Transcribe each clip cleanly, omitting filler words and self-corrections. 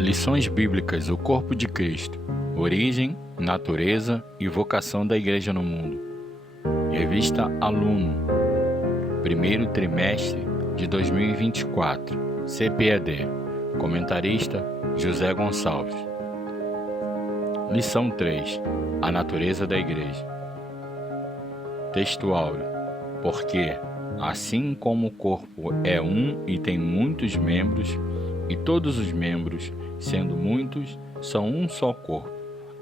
Lições Bíblicas: O Corpo de Cristo, Origem, Natureza e Vocação da Igreja no Mundo. Revista Aluno, primeiro trimestre de 2024, CPED. Comentarista José Gonçalves. Lição 3: A Natureza da Igreja. Texto áureo: Porque, assim como o corpo é um e tem muitos membros, e todos os membros, sendo muitos, são um só corpo,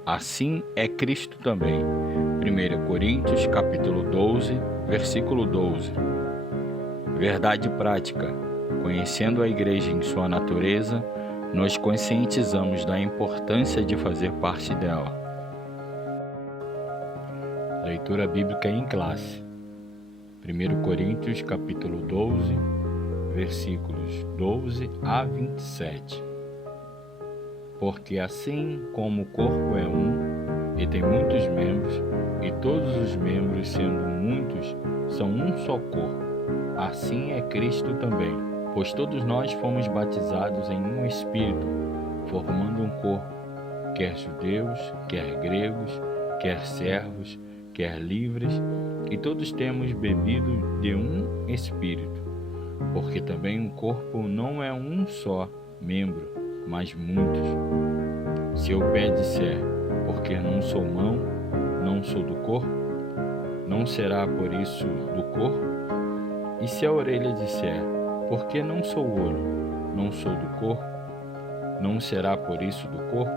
assim é Cristo também. 1 Coríntios capítulo 12, versículo 12. Verdade prática: conhecendo a Igreja em sua natureza, nos conscientizamos da importância de fazer parte dela. Leitura bíblica em classe. 1 Coríntios capítulo 12, versículos 12 a 27. Porque assim como o corpo é um e tem muitos membros, e todos os membros, sendo muitos, são um só corpo, assim é Cristo também. Pois todos nós fomos batizados em um Espírito, formando um corpo, quer judeus, quer gregos, quer servos, quer livres, e todos temos bebido de um Espírito. Porque também o corpo não é um só membro, mas muitos. Se o pé disser, porque não sou mão, não sou do corpo, não será por isso do corpo? E se a orelha disser, porque não sou olho, não sou do corpo, não será por isso do corpo?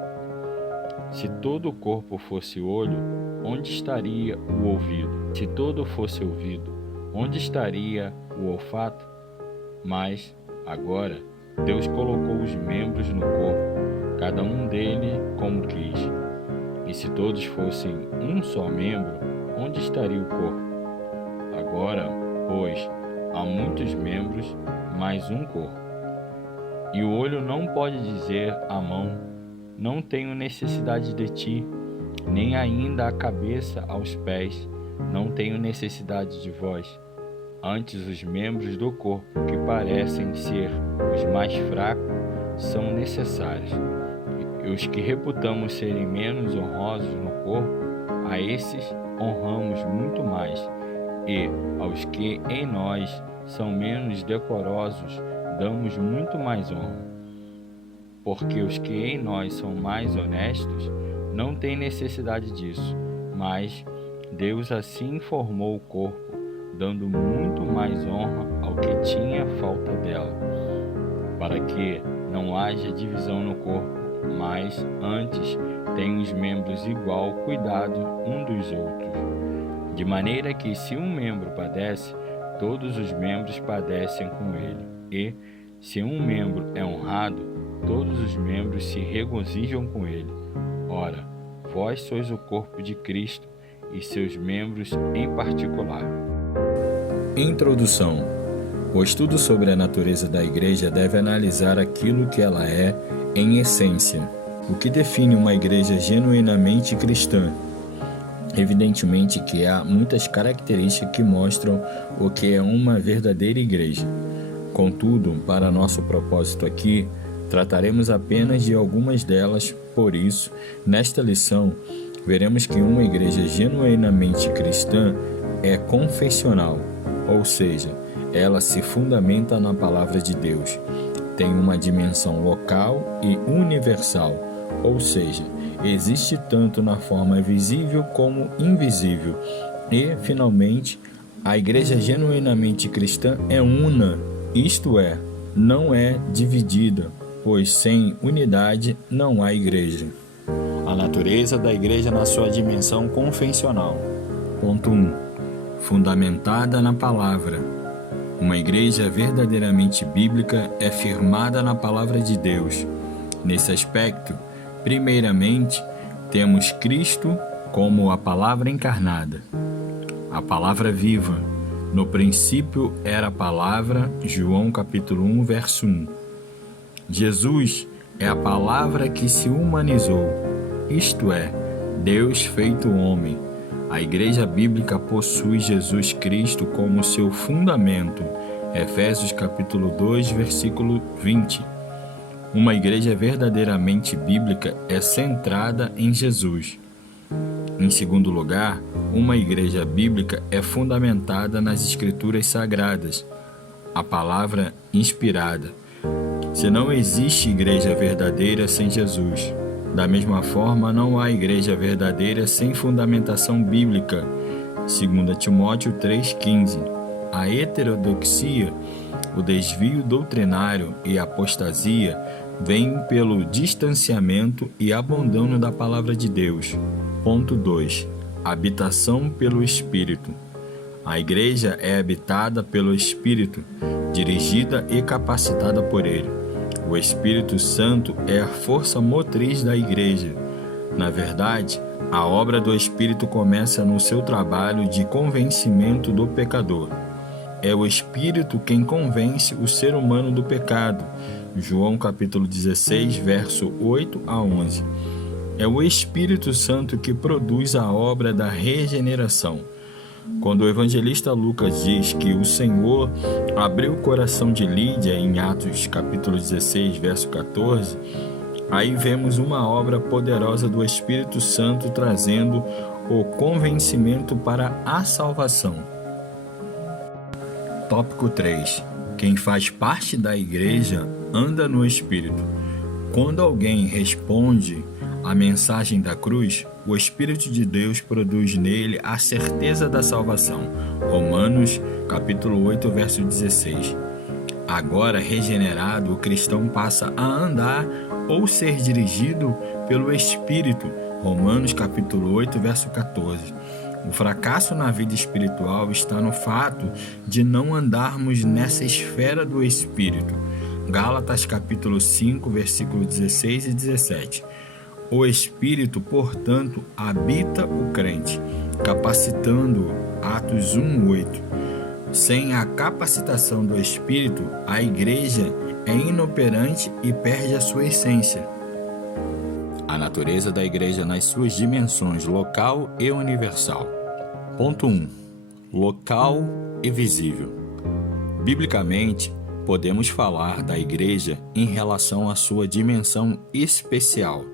Se todo o corpo fosse olho, onde estaria o ouvido? Se todo fosse ouvido, onde estaria o olfato? Mas, agora, Deus colocou os membros no corpo, cada um dele como quis. E se todos fossem um só membro, onde estaria o corpo? Agora, pois, há muitos membros, mas um corpo. E o olho não pode dizer à mão, não tenho necessidade de ti, nem ainda a cabeça aos pés, não tenho necessidade de vós. Antes, os membros do corpo, que parecem ser os mais fracos, são necessários. E os que reputamos serem menos honrosos no corpo, a esses honramos muito mais. E aos que em nós são menos decorosos, damos muito mais honra. Porque os que em nós são mais honestos, não têm necessidade disso, mas Deus assim formou o corpo, dando muito mais honra ao que tinha falta dela, para que não haja divisão no corpo, mas antes tenham os membros igual cuidado um dos outros. De maneira que se um membro padece, todos os membros padecem com ele. E, se um membro é honrado, todos os membros se regozijam com ele. Ora, vós sois o corpo de Cristo e seus membros em particular. Introdução. O estudo sobre a natureza da Igreja deve analisar aquilo que ela é em essência, o que define uma igreja genuinamente cristã. Evidentemente que há muitas características que mostram o que é uma verdadeira igreja. Contudo, para nosso propósito aqui, trataremos apenas de algumas delas. Por isso, nesta lição, veremos que uma igreja genuinamente cristã é confessional, ou seja, ela se fundamenta na palavra de Deus. Tem uma dimensão local e universal, ou seja, existe tanto na forma visível como invisível. E, finalmente, a igreja genuinamente cristã é una, isto é, não é dividida, pois sem unidade não há igreja. A natureza da igreja na sua dimensão confessional. Ponto 1. Fundamentada na palavra. Uma igreja verdadeiramente bíblica é firmada na palavra de Deus. Nesse aspecto, primeiramente, temos Cristo como a palavra encarnada, a palavra viva. No princípio era a palavra, João capítulo 1, verso 1. Jesus é a palavra que se humanizou, isto é, Deus feito homem. A igreja bíblica possui Jesus Cristo como seu fundamento, Efésios capítulo 2, versículo 20. Uma igreja verdadeiramente bíblica é centrada em Jesus. Em segundo lugar, uma igreja bíblica é fundamentada nas Escrituras Sagradas, a palavra inspirada. Se não existe igreja verdadeira sem Jesus. Da mesma forma, não há igreja verdadeira sem fundamentação bíblica. 2 Timóteo 3,15. A heterodoxia, o desvio doutrinário e a apostasia vêm pelo distanciamento e abandono da palavra de Deus. Ponto 2. Habitação pelo Espírito. A igreja é habitada pelo Espírito, dirigida e capacitada por Ele. O Espírito Santo é a força motriz da igreja. Na verdade, a obra do Espírito começa no seu trabalho de convencimento do pecador. É o Espírito quem convence o ser humano do pecado. João capítulo 16, verso 8 a 11. É o Espírito Santo que produz a obra da regeneração. Quando o evangelista Lucas diz que o Senhor abriu o coração de Lídia em Atos capítulo 16, verso 14, aí vemos uma obra poderosa do Espírito Santo trazendo o convencimento para a salvação. Tópico 3. Quem faz parte da igreja anda no Espírito. Quando alguém responde à mensagem da cruz, o Espírito de Deus produz nele a certeza da salvação. Romanos, capítulo 8, verso 16. Agora, regenerado, o cristão passa a andar ou ser dirigido pelo Espírito. Romanos, capítulo 8, verso 14. O fracasso na vida espiritual está no fato de não andarmos nessa esfera do Espírito. Gálatas, capítulo 5, versículo 16 e 17. O Espírito, portanto, habita o crente, capacitando-o. Atos 1:8. Sem a capacitação do Espírito, a igreja é inoperante e perde a sua essência. A natureza da igreja nas suas dimensões local e universal. Ponto 1. Local e visível. Biblicamente, podemos falar da igreja em relação à sua dimensão especial.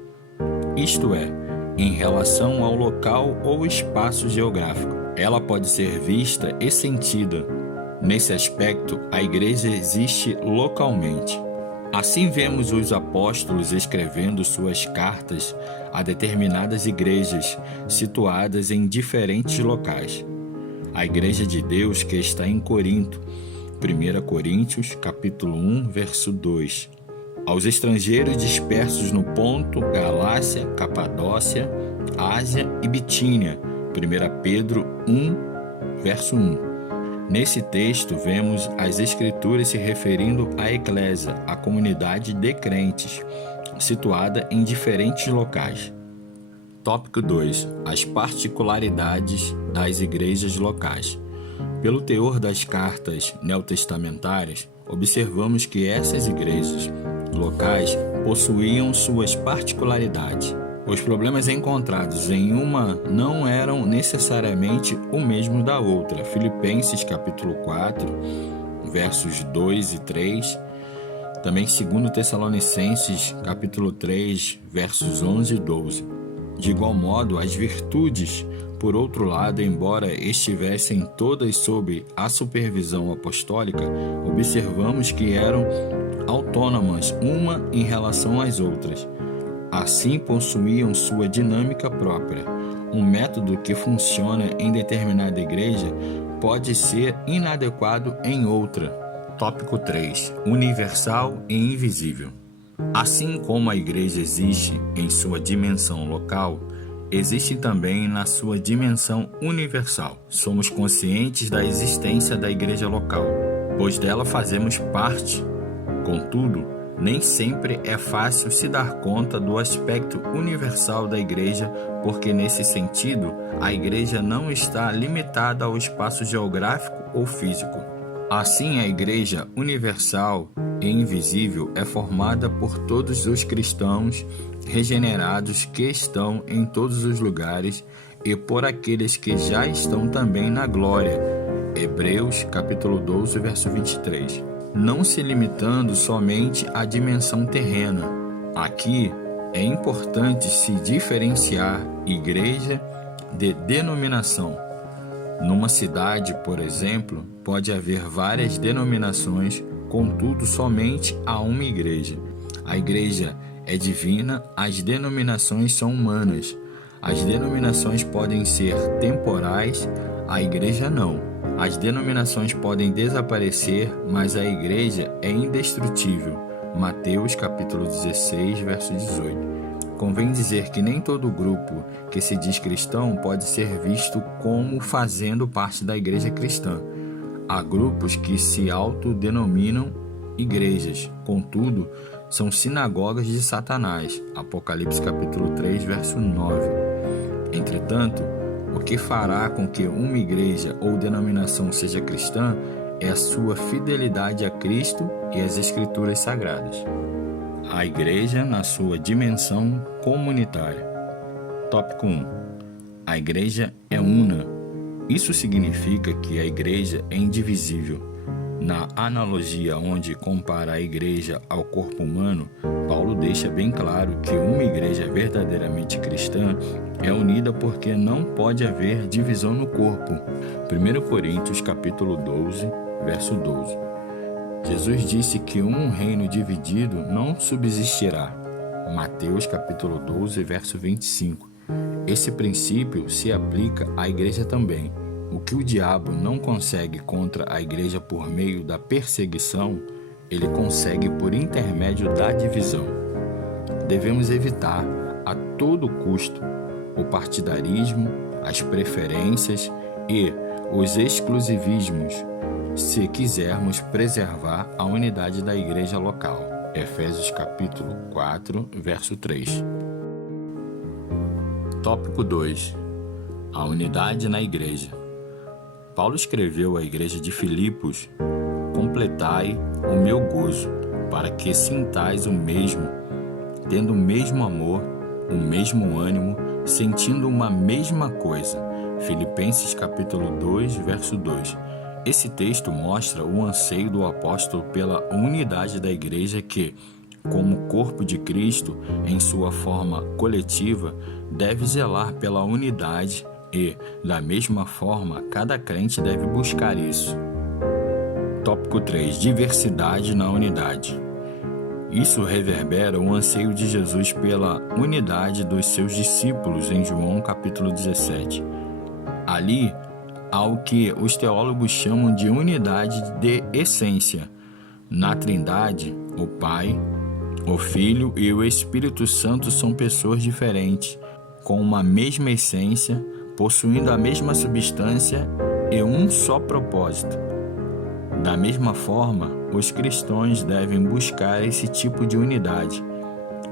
Isto é, em relação ao local ou espaço geográfico. Ela pode ser vista e sentida. Nesse aspecto, a igreja existe localmente. Assim vemos os apóstolos escrevendo suas cartas a determinadas igrejas situadas em diferentes locais. A igreja de Deus que está em Corinto, 1 Coríntios, capítulo 1, verso 2. Aos estrangeiros dispersos no Ponto, Galácia, Capadócia, Ásia e Bitínia, 1 Pedro 1, verso 1. Nesse texto, vemos as Escrituras se referindo à eclésia, a comunidade de crentes, situada em diferentes locais. Tópico 2. As particularidades das igrejas locais. Pelo teor das cartas neotestamentárias, observamos que essas igrejas locais possuíam suas particularidades. Os problemas encontrados em uma não eram necessariamente o mesmo da outra. Filipenses capítulo 4, versos 2 e 3. Também 2 Tessalonicenses capítulo 3, versos 11 e 12. De igual modo, as virtudes, por outro lado, embora estivessem todas sob a supervisão apostólica, observamos que eram autônomas uma em relação às outras. Assim, possuíam sua dinâmica própria. Um método que funciona em determinada igreja pode ser inadequado em outra. Tópico 3. Universal e invisível. Assim como a igreja existe em sua dimensão local, existe também na sua dimensão universal. Somos conscientes da existência da igreja local, pois dela fazemos parte. Contudo, nem sempre é fácil se dar conta do aspecto universal da igreja, porque nesse sentido, a igreja não está limitada ao espaço geográfico ou físico. Assim, a igreja universal e invisível é formada por todos os cristãos regenerados que estão em todos os lugares e por aqueles que já estão também na glória. Hebreus capítulo 12, verso 23. não se limitando somente à dimensão terrena. Aqui é importante se diferenciar igreja de denominação. Numa cidade, por exemplo, pode haver várias denominações, contudo somente há uma igreja. A igreja é divina, as denominações são humanas. As denominações podem ser temporais, a igreja não. As denominações podem desaparecer, mas a igreja é indestrutível. Mateus capítulo 16, verso 18. Convém dizer que nem todo grupo que se diz cristão pode ser visto como fazendo parte da igreja cristã. Há grupos que se autodenominam igrejas, contudo, são sinagogas de Satanás. Apocalipse capítulo 3, verso 9. Entretanto, o que fará com que uma igreja ou denominação seja cristã é a sua fidelidade a Cristo e às Escrituras Sagradas. A igreja na sua dimensão comunitária. Tópico 1. A igreja é una. Isso significa que a igreja é indivisível. Na analogia onde compara a igreja ao corpo humano, Paulo deixa bem claro que uma igreja verdadeiramente cristã é unida porque não pode haver divisão no corpo. 1 Coríntios capítulo 12, verso 12. Jesus disse que um reino dividido não subsistirá. Mateus capítulo 12, verso 25. Esse princípio se aplica à igreja também. O que o diabo não consegue contra a igreja por meio da perseguição, ele consegue por intermédio da divisão. Devemos evitar a todo custo o partidarismo, as preferências e os exclusivismos, se quisermos preservar a unidade da igreja local. Efésios capítulo 4, verso 3. Tópico 2. A unidade na igreja. Paulo escreveu à igreja de Filipos: completai o meu gozo, para que sintais o mesmo, tendo o mesmo amor, o mesmo ânimo, sentindo uma mesma coisa. Filipenses capítulo 2, verso 2. Esse texto mostra o anseio do apóstolo pela unidade da igreja que, como corpo de Cristo, em sua forma coletiva, deve zelar pela unidade e, da mesma forma, cada crente deve buscar isso. Tópico 3. Diversidade na unidade. Isso reverbera o anseio de Jesus pela unidade dos seus discípulos em João capítulo 17. Ali, há o que os teólogos chamam de unidade de essência. Na Trindade, o Pai, o Filho e o Espírito Santo são pessoas diferentes, com uma mesma essência, possuindo a mesma substância e um só propósito. Da mesma forma, os cristãos devem buscar esse tipo de unidade.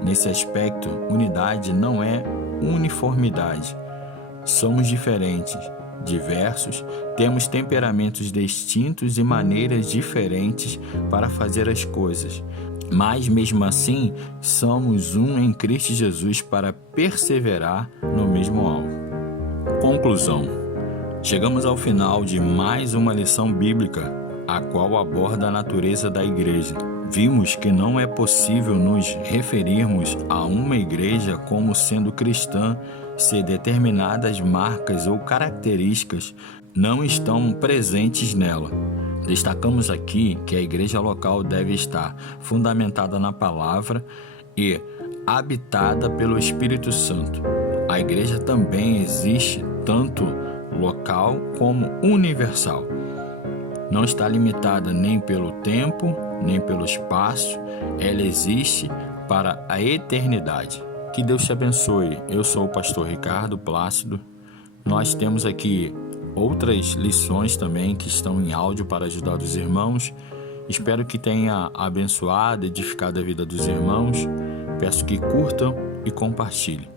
Nesse aspecto, unidade não é uniformidade. Somos diferentes, diversos, temos temperamentos distintos e maneiras diferentes para fazer as coisas, mas mesmo assim somos um em Cristo Jesus para perseverar no mesmo alvo. Conclusão. Chegamos ao final de mais uma lição bíblica, a qual aborda a natureza da igreja. Vimos que não é possível nos referirmos a uma igreja como sendo cristã se determinadas marcas ou características não estão presentes nela. Destacamos aqui que a igreja local deve estar fundamentada na palavra e habitada pelo Espírito Santo. A igreja também existe tanto local como universal. Não está limitada nem pelo tempo, nem pelo espaço, ela existe para a eternidade. Que Deus te abençoe. Eu sou o pastor Ricardo Plácido. Nós temos aqui outras lições também que estão em áudio para ajudar os irmãos. Espero que tenha abençoado, edificado a vida dos irmãos. Peço que curtam e compartilhem.